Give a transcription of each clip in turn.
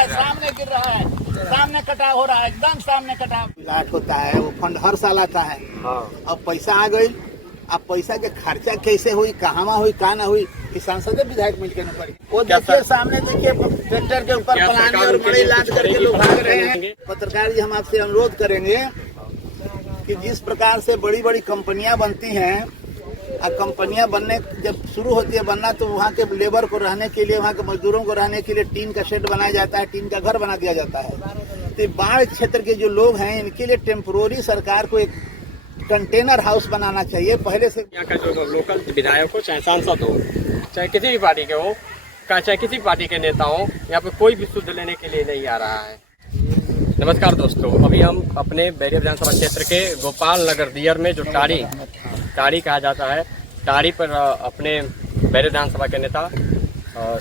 है, सामने गिर रहा है, सामने कटाव हो रहा है, एकदम सामने कटाव लाट होता है। वो फंड हर साल आता है। अब पैसा आ गई, अब पैसा के खर्चा कैसे हुई, कहाँ हुई, कहाँ ना हुई, सांसद विधायक मिलकर न पड़ी। वो देखिए सामने, देखिए ट्रैक्टर के ऊपर पलाने और बड़े लाद करके लोग भाग रहे हैं। पत्रकार जी, हम आपसे अनुरोध करेंगे कि जिस प्रकार से बड़ी बड़ी कंपनियां बनती हैं, और कंपनियां बनने जब शुरू होती है बनना, तो वहाँ के लेबर को रहने के लिए, वहाँ के मजदूरों को रहने के लिए टीन का शेड बनाया जाता है, टीन का घर बना दिया जाता है। तो बाढ़ क्षेत्र के जो लोग हैं, इनके लिए टेम्पोररी सरकार को एक कंटेनर हाउस बनाना चाहिए पहले से। यहाँ का जो लोकल विधायक हो, चाहे सांसद हो, चाहे किसी भी पार्टी के हो, चाहे किसी पार्टी के नेता हो, यहाँ पे कोई भी शुद्ध लेने के लिए नहीं आ रहा है। नमस्कार दोस्तों, अभी हम अपने बैरिया विधानसभा क्षेत्र के गोपाल नगर दियर में जो टाड़ी कहा जाता है, टाड़ी पर अपने बैरिया विधानसभा के नेता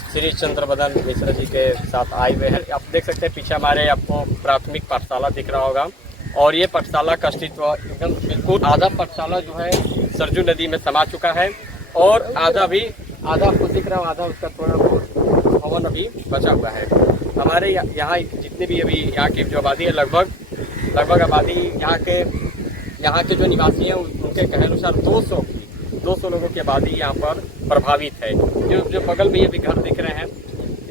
श्री चंद्रबदन मिश्र जी के साथ आए हुए हैं। आप देख सकते हैं पीछे हमारे आपको प्राथमिक पाठशाला दिख रहा होगा, और ये पाठशाला का अस्तित्व एकदम बिल्कुल, आधा पाठशाला जो है सरजू नदी में समा चुका है, और आधा आपको दिख रहा है, आधा उसका थोड़ा बहुत भवन अभी बचा हुआ है। हमारे यहाँ जितने भी अभी यहाँ की जो आबादी है, लगभग आबादी यहाँ के जो निवासी हैं, उनके कहने अनुसार 200 लोगों की आबादी यहाँ पर प्रभावित है। जो बगल में ये भी घर दिख रहे हैं,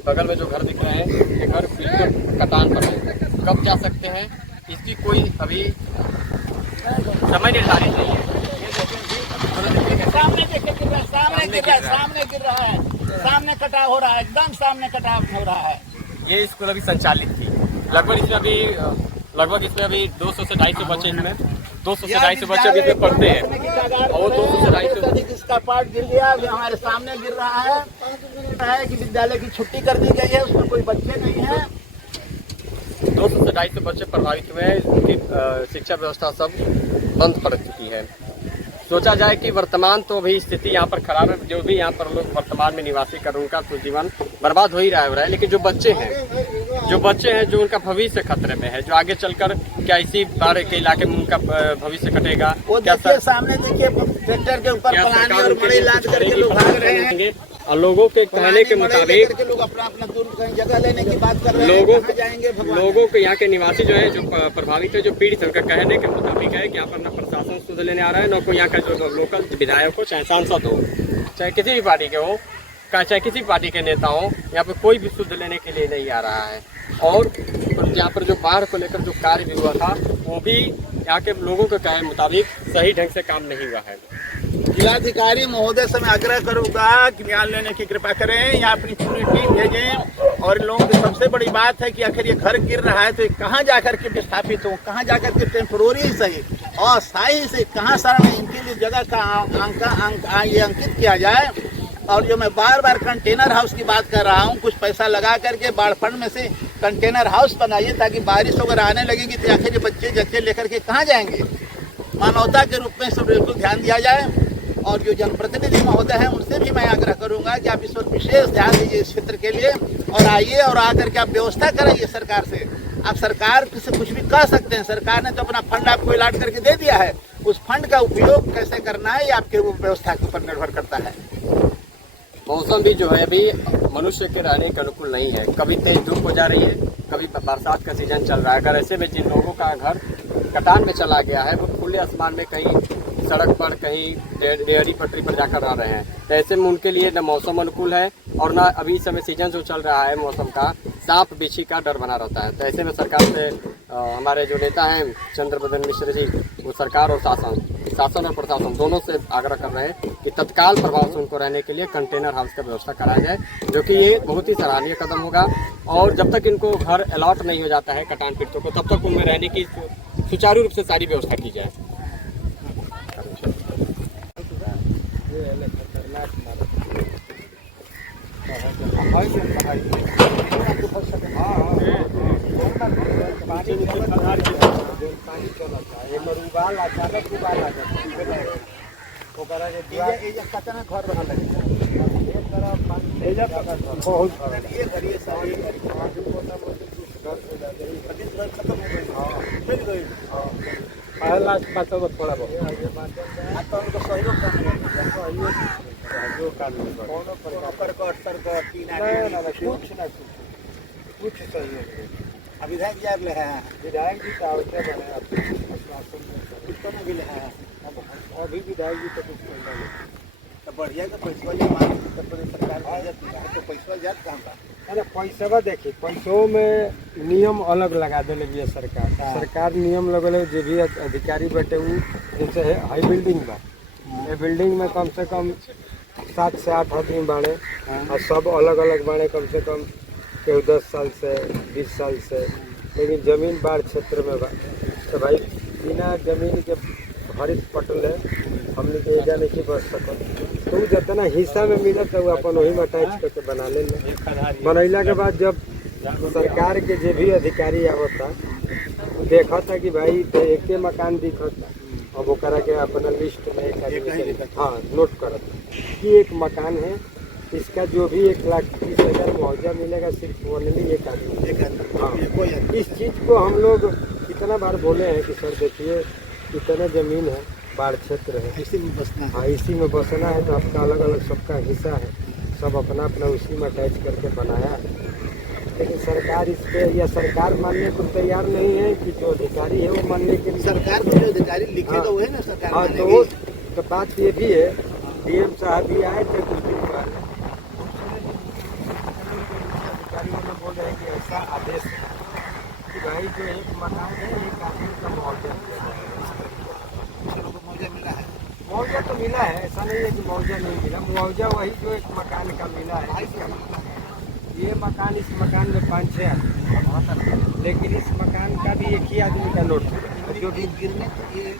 बगल में जो घर दिख रहे हैं, ये घर बिल्कुल कटान पर है। कब जा सकते हैं इसकी कोई अभी समय निर्धारित नहीं है। सामने देखिए गिर रहा है, सामने गिर रहा है, सामने कटाव हो रहा है, एकदम सामने कटाव हो रहा है। ये स्कूल अभी संचालित थी, लगभग इसमें अभी 200 से 250 बच्चे, इसमें 200 से 250 बच्चे अभी इसमें पढ़ते हैं, और 200 से 250 इसका पार्ट गिर गया, हमारे सामने गिर रहा है कि विद्यालय की छुट्टी कर दी गई है, उसमें कोई बच्चे नहीं है। 200 से 250 बच्चे प्रभावित हुए हैं। उनकी शिक्षा व्यवस्था सब बंद पड़ चुकी है। सोचा जाए कि वर्तमान तो अभी स्थिति यहाँ पर खराब है, जो भी यहाँ पर लोग वर्तमान में निवासी कर, उनका तो जीवन बर्बाद हो ही रहा है, लेकिन जो बच्चे हैं जो उनका भविष्य खतरे में है, जो आगे चलकर क्या इसी बाढ़ के इलाके में उनका भविष्य कटेगा। वो देखिए सामने, देखिए ट्रैक्टर के ऊपर पलाने और बड़े लाद करके लोग भाग रहे हैं, और लोगों के कहने के मुताबिक लोग अपना दूर कहीं जगह लेने की बात कर रहे हैं। लोगों के यहाँ के निवासी जो है, जो प्रभावित है, जो पीड़ित है, उनका कहने के मुताबिक है कि यहाँ पर न प्रशासन सुध लेने आ रहा है, न कोई यहाँ का जो लोकल विधायक हो, चाहे सांसद हो, चाहे किसी भी पार्टी के हो, चाहे किसी पार्टी के नेता हो, यहाँ पे कोई भी शुद्ध लेने के लिए नहीं आ रहा है। और यहाँ पर जो बाढ़ को लेकर जो कार्य भी हुआ था, वो भी यहाँ के लोगों के कहने मुताबिक सही ढंग से काम नहीं हुआ है। जिलाधिकारी महोदय से मैं आग्रह करूंगा कि ध्यान लेने की कृपा करें, यहाँ अपनी पूरी टीम भेजें। और लोगों की सबसे बड़ी बात है कि आखिर ये घर गिर रहा है तो ये कहाँ जाकर के विस्थापित हो, कहाँ जाकर के टेम्पोररी सही और स्थायी से कहाँ सारा इनके लिए जगह का ये अंकित किया जाए। और जो मैं बार बार कंटेनर हाउस की बात कर रहा हूँ, कुछ पैसा लगा करके बाढ़ फंड में से कंटेनर हाउस बनाइए, ताकि बारिश वगैरह आने लगेगी तो आखिर ये बच्चे लेकर के कहाँ जाएंगे। मानवता के रूप में सब बिल्कुल ध्यान दिया जाए। और जो जनप्रतिनिधि महोदय हैं, उनसे भी मैं आग्रह करूंगा कि आप इस पर विशेष ध्यान दीजिए इस क्षेत्र के लिए, और आइए और आकर के आप व्यवस्था कराइए सरकार से। आप सरकार से कुछ भी कह सकते हैं, सरकार ने तो अपना फंड आपको अलॉट करके दे दिया है, उस फंड का उपयोग कैसे करना है ये आपके व्यवस्था के ऊपर निर्भर करता है। मौसम भी जो है अभी मनुष्य के रहने के अनुकूल नहीं है, कभी तेज धूप हो जा रही है, कभी बरसात का सीजन चल रहा है। अगर ऐसे में जिन लोगों का घर कटान में चला गया है, वो खुले आसमान में कहीं सड़क पर, कहीं डेयरी पटरी पर जाकर रह रहे हैं, तो ऐसे में उनके लिए न मौसम अनुकूल है, और न अभी इस समय सीजन जो चल रहा है मौसम का, सांप बिच्छी का डर बना रहता है। तो ऐसे में सरकार से हमारे जो नेता हैं चंद्रबदन मिश्र जी, वो सरकार और शासन और प्रशासन दोनों से आग्रह कर रहे हैं कि तत्काल प्रभाव से उनको रहने के लिए कंटेनर हाउस का व्यवस्था कराया जाए, जो कि ये बहुत ही सराहनीय कदम होगा। और जब तक इनको घर अलॉट नहीं हो जाता है कटान पीड़ितों को, तब तक उनमें रहने की सुचारू रूप से सारी व्यवस्था की जाए। कुछ सहयोग नहीं। अब विधायक जी आप ले हैं, विधायक जी का आवश्यक बने आश्वासन किसको में भी ले हैं, अभी विधायक जी तो कुछ मिलता नहीं। तो बढ़िया का पैसा ले मान उत्तर प्रदेश सरकार बजट दिया है, तो पैसा जात कहाँ का? अरे पैसा देखिए, पैसों में नियम अलग लगा दे लगी है सरकार। सरकार नियम लगल जो भी अधिकारी बैठे वो जैसे है हाई बिल्डिंग बा, ये बिल्डिंग में कम से कम 7 से 8 आदमी बाड़े और सब अलग अलग बाड़े, कम से कम केहू 10 साल से 20 साल से। लेकिन जमीन बाढ़ क्षेत्र में बा तो भाई बिना जमीन के हरित पटल है हमने के एजा नहीं बच सकल, तो जितना हिस्सा में मिलत है वो अपन वही में अटैच करके बना ले। बनैला के बाद जब सरकार के जो भी अधिकारी आवता देखा था कि भाई तो एक मकान दिखता, अब वो करा के अपना लिस्ट में एक आदमी हाँ नोट करता कि एक मकान है, इसका जो भी 1,30,000 मुआवजा मिलेगा सिर्फ ओनली एक आदमी। हाँ, इस चीज़ को हम लोग कितना बार बोले हैं कि सर देखिए इतना ज़मीन है, बाढ़ क्षेत्र है, इसी में बसना है। हाँ इसी में बसना है, तो आपका अलग अलग सबका हिस्सा है, सब अपना अपना उसी में अटैच करके बनाया है। लेकिन सरकार इस पे या सरकार मानने को तैयार नहीं है कि जो अधिकारी है वो मानने के लिए सरकार को जो अधिकारी लिखे तो वही ना सरकार हाँ मानेगी। तो बात ये भी है, डीएम साहब भी आए थे कुछ दिन पहले, अधिकारियों ने बोले हैं कि ऐसा आदेश है कि भाई जो एक मकान है एक आदमी का मुआवजा दिया जाए। दूसरों को मुआवजा मिला है, मुआवजा तो मिला है, ऐसा नहीं है कि मुआवजा नहीं मिला, मुआवजा वही जो एक मकान का मिला है। ये मकान इस मकान में 5-6 आदमी, लेकिन इस मकान का भी एक ही आदमी का नोट है जो भी गिरने ये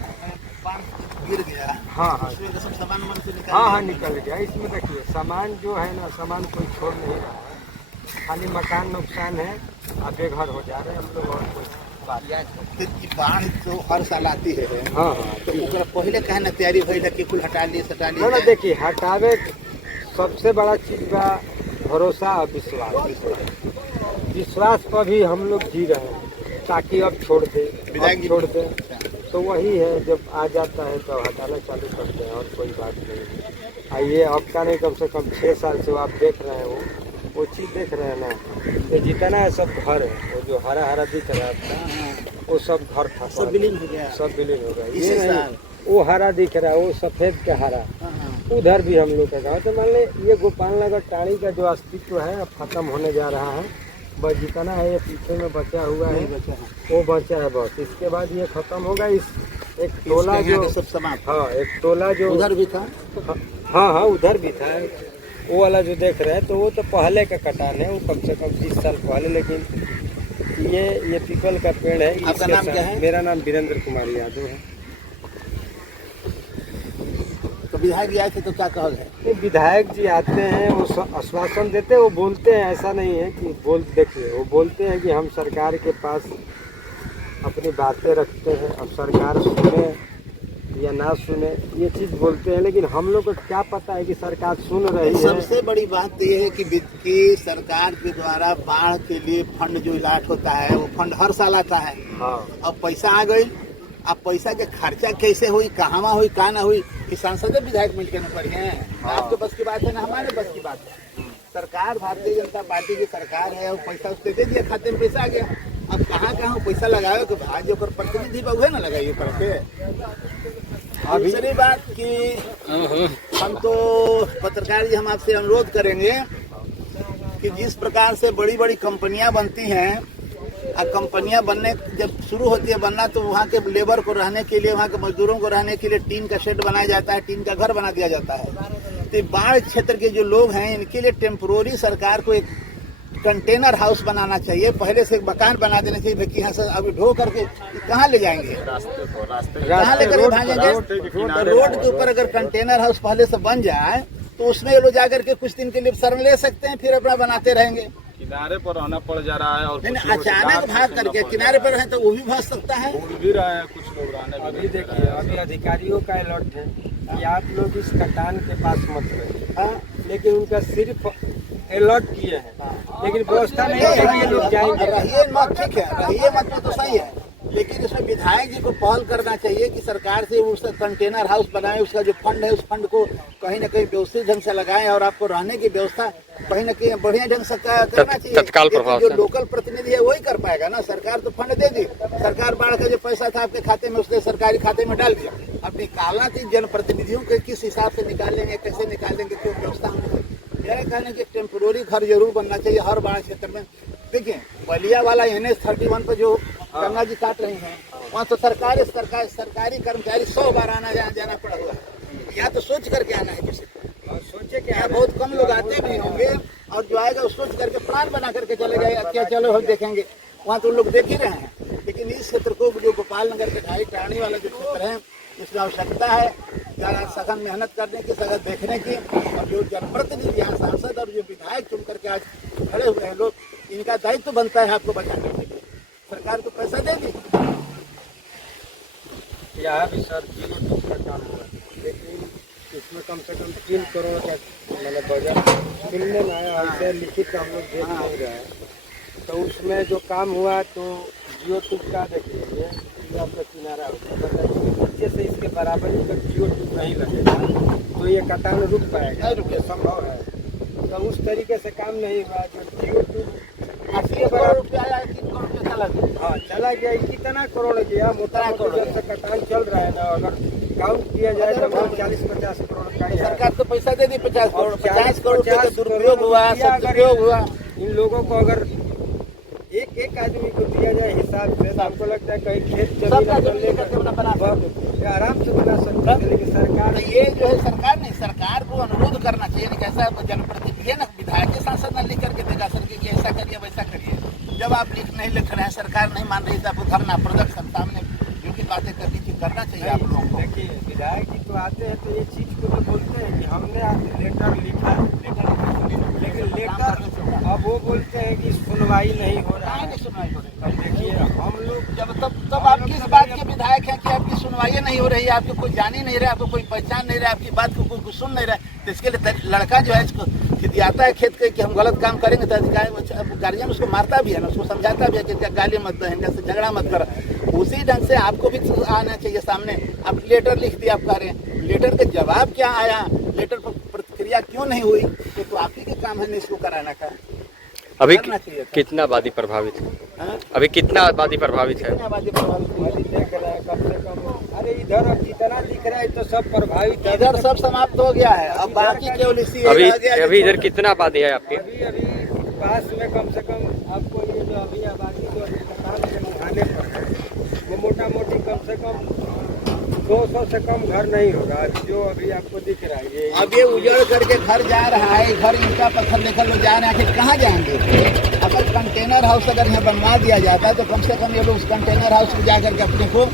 पार गिर गया, हाँ हाँ उसमें तो सब सामान मन से निकाल हाँ हाँ निकल गया। इसमें देखिए सामान जो है ना, सामान कोई छोड़ नहीं रहा है, खाली मकान नुकसान है, अब बेघर हो जा रहे हैं हम लोग और कोई बात नहीं। कि बाढ़ तो हर साल आती है, हाँ हाँ तो ओकरा पहले कहे ना तैयारी भइल है कि कुल हटा लिए सटा लिए। ना देखिए हटावे सबसे बड़ा चीज बा भरोसा और विश्वास। विश्वास पर भी हम लोग जी रहे हैं ताकि अब छोड़ दे, अब छोड़ दे, तो वही है जब आ जाता है तो हटाना चालू करते हैं और कोई बात नहीं। आइए अब का नहीं, कम से कम 6 साल से आप देख रहे हैं वो चीज़ देख रहे हैं ना, ये जितना है सब घर है, वो जो हरा हरा दिख रहा है वो सब घर था, सब विलीन हो गया, सब विलीन हो गया। इसी ये साल नहीं, वो हरा दिख रहा है, वो सफ़ेद के हरा, हाँ। उधर भी हम लोग का गाँव। तो मान ले ये गोपाल नगर टाड़ी का जो अस्तित्व है अब खत्म होने जा रहा है, बस जितना है ये पीछे में बचा हुआ है वो बचा है बस, इसके बाद ये खत्म होगा। इस एक टोला जो सब समाप्त, हाँ एक टोला जो उधर भी था, हाँ हाँ उधर भी था, वो वाला जो देख रहे हैं तो वो तो पहले का कटान है, वो कम से कम 30 साल पहले। लेकिन ये पीपल का पेड़ है। आपका नाम क्या है? मेरा नाम वीरेंद्र कुमार यादव है। तो विधायक जी आए थे तो क्या कहा गया? नहीं, विधायक जी आते हैं, वो आश्वासन देते हैं, वो बोलते हैं, ऐसा नहीं है कि देखिए वो बोलते हैं कि हम सरकार के पास अपनी बातें रखते हैं, अब सरकार सुने या ना सुने ये चीज़ बोलते हैं, लेकिन हम लोग को क्या पता है कि सरकार सुन रही है। सबसे बड़ी बात ये है कि सरकार के द्वारा बाढ़ के लिए फंड जो इलाट होता है वो फंड हर साल आता है। हाँ अब पैसा आ गई, अब पैसा के खर्चा कैसे हुई, कहाँ हुई, कहाँ ना हुई, ये सांसद विधायक मिल के न पड़ी है। आपके बस की बात है ना हमारे बस की बात है। सरकार भारतीय जनता पार्टी की सरकार है और पैसा उसने दे दिया, खाते में पैसा आ गया। अब कहाँ पैसा लगाओ कि भाई जो प्रतिनिधि बहु ना लगाइए करके। दूसरी बात कि हम तो पत्रकार जी हम आपसे अनुरोध करेंगे कि जिस प्रकार से बड़ी बड़ी कंपनियां बनती हैं, कंपनियां बनने जब शुरू होती है बनना, तो वहाँ के लेबर को रहने के लिए, वहाँ के मजदूरों को रहने के लिए टीन का शेड बनाया जाता है, टीन का घर बना दिया जाता है। तो बाढ़ क्षेत्र के जो लोग हैं इनके लिए टेम्पोररी सरकार को एक कंटेनर हाउस बनाना चाहिए, पहले से एक मकान बना देना चाहिए कि यहाँ से अभी ढो करके कहाँ ले जाएंगे, कहाँ लेकर भागेंगे। रोड के ऊपर अगर कंटेनर हाउस पहले से बन जाए तो उसमें ये लोग जाकर के कुछ दिन के लिए शरण ले सकते हैं, फिर अपना बनाते रहेंगे। किनारे पर रहना पड़ जा रहा है और नहीं अचानक भाग करके किनारे पर है तो वो भी भाग सकता है। भूल भी रहे हैं कुछ लोग रहने। अभी देखिए अभी अधिकारियों का अलर्ट है कि आप लोग इस कटान के पास मत रहिए, लेकिन उनका सिर्फ अलर्ट किए हैं, लेकिन व्यवस्था नहीं है कि ये लोग जाएंगे। रहिए मत, ठीक है, रहिए मत तो सही है, लेकिन इसमें विधायक जी को पहल करना चाहिए कि सरकार से उसका कंटेनर हाउस बनाए, उसका जो फंड है उस फंड को कहीं ना कहीं व्यवस्थित ढंग से लगाएं और आपको रहने की व्यवस्था कहीं ना कहीं बढ़िया ढंग से करना चाहिए। तत्काल प्रभाव जो से। लोकल प्रतिनिधि है वही कर पाएगा ना, सरकार तो फंड दे दी, सरकार बाढ़ का जो पैसा था आपके खाते में उसने सरकारी खाते में डाल दिया। अब निकालना थी जनप्रतिनिधियों के किस हिसाब से निकालेंगे, कैसे निकालेंगे, क्यों व्यवस्था होनी। मेरा कहना है कि टेम्पोररी घर जरूर बनना चाहिए हर बाढ़ क्षेत्र में। देखिए बलिया वाला NH-31 पर जो गंगा जी काट रही हैं वहाँ तो सरकारी कर्मचारी 100 बार आना जाना पड़ा हुआ है। यहाँ तो सोच करके आना है किसी को, सोचे कि यहाँ बहुत कम लोग आते भी होंगे और जो आएगा वो सोच करके प्लान बना करके चले जाएगा, क्या चलो हम देखेंगे, वहाँ तो लोग देख ही रहे हैं। लेकिन इस क्षेत्र को जो गोपाल नगर के ढाई टाणी वाला जो क्षेत्र है इसमें आवश्यकता है ज़्यादा सघन मेहनत करने की, सघन देखने की। और जो जनप्रतिनिधि यहाँ सांसद और जो विधायक चुन करके आज खड़े हुए हैं लोग, इनका दायित्व तो बनता है आपको बचाने के लिए। सरकार को पैसा देगी, यहाँ भी सर 0 का काम हुआ, लेकिन इसमें कम से कम 3 करोड़ का मैंने बजट मिलने में आया, ऐसे लिखित हम लोग देख नहीं रहे हैं। तो उसमें जो काम हुआ तो जियो ट्यूब का देखिए ये आपका किनारा होता है, नीचे से इसके बराबर ही अगर जियो ट्यूब नहीं लगेगा तो ये कटान रुक पाएगा, रुके संभव है। तो उस तरीके से काम नहीं हुआ। जो जियो ट्यूब 80 करोड़ रुपया आया, 3 करोड़ रुपया चला गया। हाँ चला गया, कितना करोड़ गया, मोटा करोड़ जब से कटान चल रहा है ना, अगर काउंट किया जाए तो 40-50 करोड़ का सरकार तो पैसा दे दी 50 करोड़ का दुरुपयोग हुआ, सदुपयोग हुआ। इन लोगों को अगर एक आदमी को दिया जाए हिसाब से तो आपको लगता है कहीं खेत जमीन आराम से बना सकते हैं। लेकिन सरकार ये जो है सरकार नहीं, सरकार को अनुरोध करना चाहिए। कैसा जनप्रतिनिधि है ना, विधायक के सांसद न लिख करके देगा सर कि ऐसा करिए वैसा करिए। जब आप नहीं लिख रहे हैं, सरकार नहीं मान रही, तब धरना प्रदर्शन सामने जो कि बातें करनी चाहिए, करना चाहिए आप लोगों को। देखिए विधायक जी तो आते हैं तो ये चीज को तो बोलते हैं कि हमने लेटर लिखा, लेकिन लेटर अब वो बोलते हैं कि सुनवाई नहीं हो रहा है। सुनवाई हो रही है, अब देखिए हम लोग जब तब आप किस बात के विधायक हैं कि आपकी सुनवाई नहीं हो रही है, आपको कोई जान ही नहीं रहा, आपको कोई पहचान नहीं रहा, आपकी बात को कोई सुन नहीं रहा। तो इसके लिए लड़का जो है इसको खिदियाता है खेत के कि हम गलत काम करेंगे तो अधिकारी गार्जियन उसको मारता भी है ना, उसको समझाता भी है कि गाली मत दो, हिंसा से झगड़ा मत करो। उसी ढंग से आपको भी आना चाहिए सामने। आप लेटर लिख दिया, आप कह रहे हैं लेटर का जवाब क्या आया, लेटर पर प्रतिक्रिया क्यों नहीं हुई, तो आप ही के काम है इसको कराना का। अभी कितना आबादी प्रभावित है? अभी कितना आबादी प्रभावित है? देख रहे हैं कम से कम, अरे इधर अब जितना दिख रहा है तो सब प्रभावित है, इधर सब समाप्त हो गया है। अब बाकी केवल इसी अभी इधर कितना आबादी है आपकी? अभी पास में कम से कम आपको ये जो अभी आबादी जो कटान के मुहाने पर है वो मोटा मोटी कम से कम 200 से कम घर नहीं होगा जो अभी आपको दिख रहा है। ये अब ये उजड़ करके घर जा रहा है, घर ईंटा पत्थर लेकर लोग जा रहे हैं, आखिर कहाँ जाएंगे? अगर कंटेनर हाउस अगर यहाँ बनवा दिया जाता तो कम से कम ये लोग उस कंटेनर हाउस में जा करके अपने को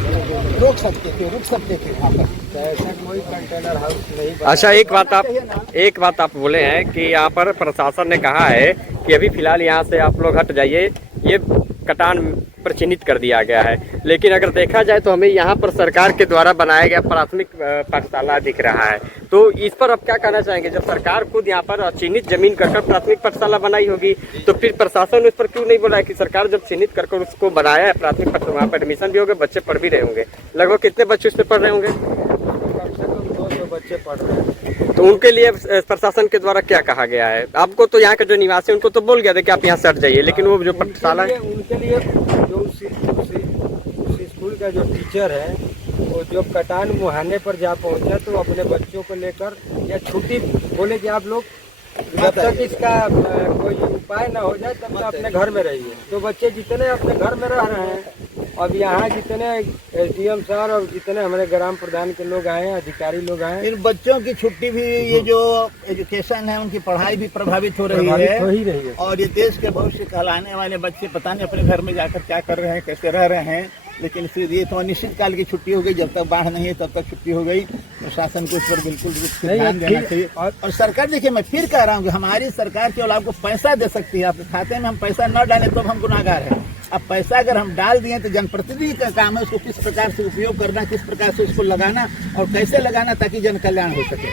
रुक सकते थे वहाँ पर। तो ऐसा कोई कंटेनर हाउस नहीं। अच्छा एक बात आप बोले हैं कि यहाँ पर प्रशासन ने कहा है कि अभी फिलहाल यहाँ से आप लोग हट जाइए, ये कटान पर चिन्हित कर दिया गया है। लेकिन अगर देखा जाए तो हमें यहाँ पर सरकार के द्वारा बनाया गया प्राथमिक पाठशाला दिख रहा है, तो इस पर आप क्या कहना चाहेंगे? जब सरकार खुद यहाँ पर चिन्हित जमीन कर प्राथमिक पाठशाला बनाई होगी तो फिर प्रशासन उस पर क्यों नहीं बोला है कि सरकार जब चिन्हित कर उसको बनाया है प्राथमिक पाठशाला, वहाँ पर एडमिशन भी होगा, बच्चे पढ़ भी रहे होंगे। लगभग कितने बच्चे उस पर पढ़ रहे होंगे? कम से कम 200 बच्चे पढ़ रहे हैं। तो उनके लिए प्रशासन के द्वारा क्या कहा गया है? आपको तो यहाँ के जो निवासी उनको तो बोल गया था कि आप यहाँ से हट जाइए, लेकिन वो जो पाठशाला है उनके लिए जो उस स्कूल का जो टीचर है वो जब कटान मुहाने पर जा पहुंचा तो अपने बच्चों को लेकर या छुट्टी बोले कि आप लोग जब तक इसका कोई उपाय ना हो जाए तब तक अपने घर में रहिए। तो बच्चे जितने अपने घर में रह रहे हैं, अब यहाँ जितने SDM सर और जितने हमारे ग्राम प्रधान के लोग आए हैं, अधिकारी लोग आए हैं, इन बच्चों की छुट्टी भी, ये जो एजुकेशन है उनकी पढ़ाई भी प्रभावित हो रही है। और ये देश के भविष्य कहलाने वाले बच्चे पता नहीं अपने घर में जाकर क्या कर रहे हैं, कैसे रह रहे हैं। लेकिन फिर ये तो अनिश्चित काल की छुट्टी हो गई, जब तक बाढ़ नहीं है तब तक छुट्टी हो गई। प्रशासन को इस पर बिल्कुल ध्यान देना चाहिए। और सरकार, देखिए मैं फिर कह रहा हूँ कि हमारी सरकार केवल आपको पैसा दे सकती है, आपके खाते में हम पैसा न डालें तो हम गुनाहगार हैं। अब पैसा अगर हम डाल दिए तो जनप्रतिनिधि का काम है उसको किस प्रकार से उपयोग करना, किस प्रकार से उसको लगाना और कैसे लगाना ताकि जन कल्याण हो सके।